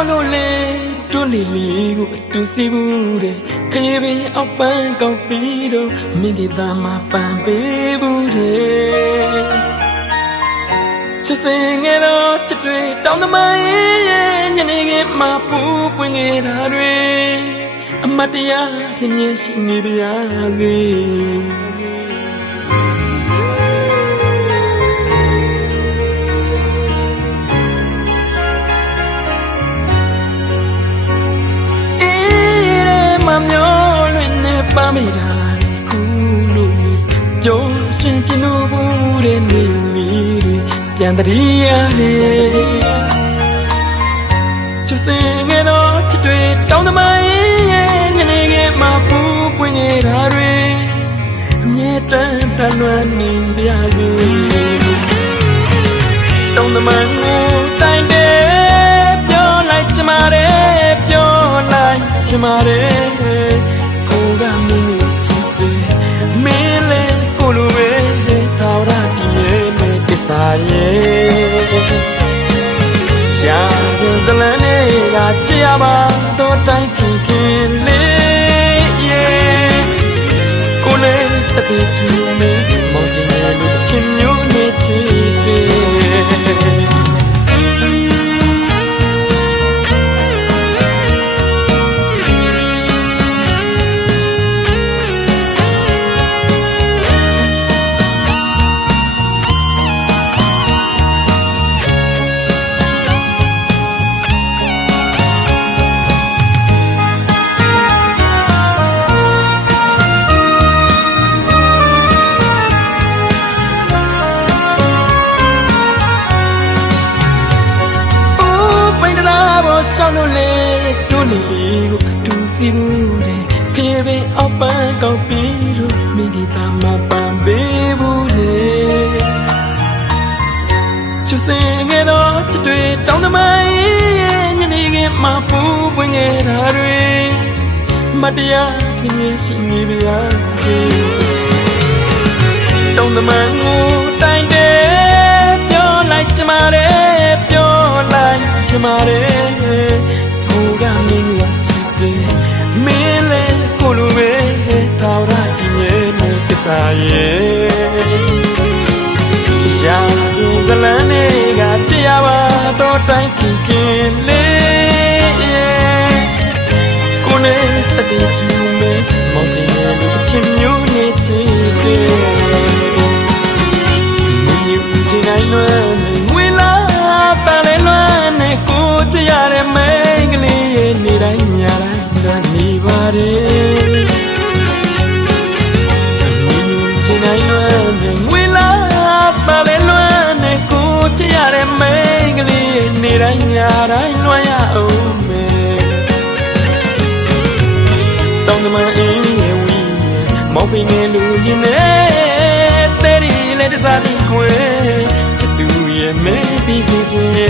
ပေါ်ရှောင်းလို့လေတွလီလီကိုအတူစီဘူးတဲ့ခရီးပင်အောက်ပန်းကောက်ပြီးတော့မိဂီသားမှာပန်ပေးဘူးတဲ့ချစ်စင်ငယ်တော့ချစ်တွေတောင်းသမိုင်းရဲ့ညနေခင်းမှာပူပွင့်ခဲ့တာတွေအမတ်တရားဖြစ်မြင်ရှိနေပါစေ မိတာလေခုလို့ကြုံဆွင်ချင်လို့ဘူးတဲ့နေမီတွေပြန်တည်းရတယ်ချစ်စင်ငယ်တော့ချစ်တွေတောင်းသမိုင်းရဲ့ညနေခင်းမှာပူပွင့်နေတာတွေအမြဲတမ်းတန်လွမ်းနေပါစေတုံးသမားကိုတိုင်တယ်ပြောလိုက်ချင်ပါတယ်ပြောလိုက်ချင်ပါတယ် စ္စရဲ့ရှာစင်စလန်းတွေကကြည်ရပါတော့တိုင်းခင်ခင်လေးရဲ့ကိုလည်းတတိတူ ပေါ်ရှောင်းလို့လေတွလီလီကိုအတူစီဘူးတဲ့ခေဘေးအောက်ပန်းကောက်ပြီးတော့မိဒီတာမပန်ပေးဘူးတဲ့ချစ်စင်ငယ်တော့ချစ်တွေတောင်းတမိုင်းရဲ့ညနေခင်းမှာပူပွင့်ခဲ့တာတွေမတရားဖြစ်နေရှိနေပါစေတုံးသမန်ကိုတိုင်တယ်ပြောလိုက်ချင်ပါတယ်ပြောလိုက်ချင်ပါတယ် ရှာစင်ဇလန်းတွေကကြည်ရပါတော့တိုင်းခင်ခင်လေးရဲ့ကိုနဲ့တတိတူမဲမောင်ပြင်း တိုင်းညတိုင်းလွမ်းရအောင်မယ်တောင်းတမန်အင်းရဲ့ဝီမောင်ပင်နဲ့လူရင်နဲ့တဲ့ရီလက်တစားပြီးကွယ်ချစ်သူရဲ့မဲပြီးစီခြင်းရဲ့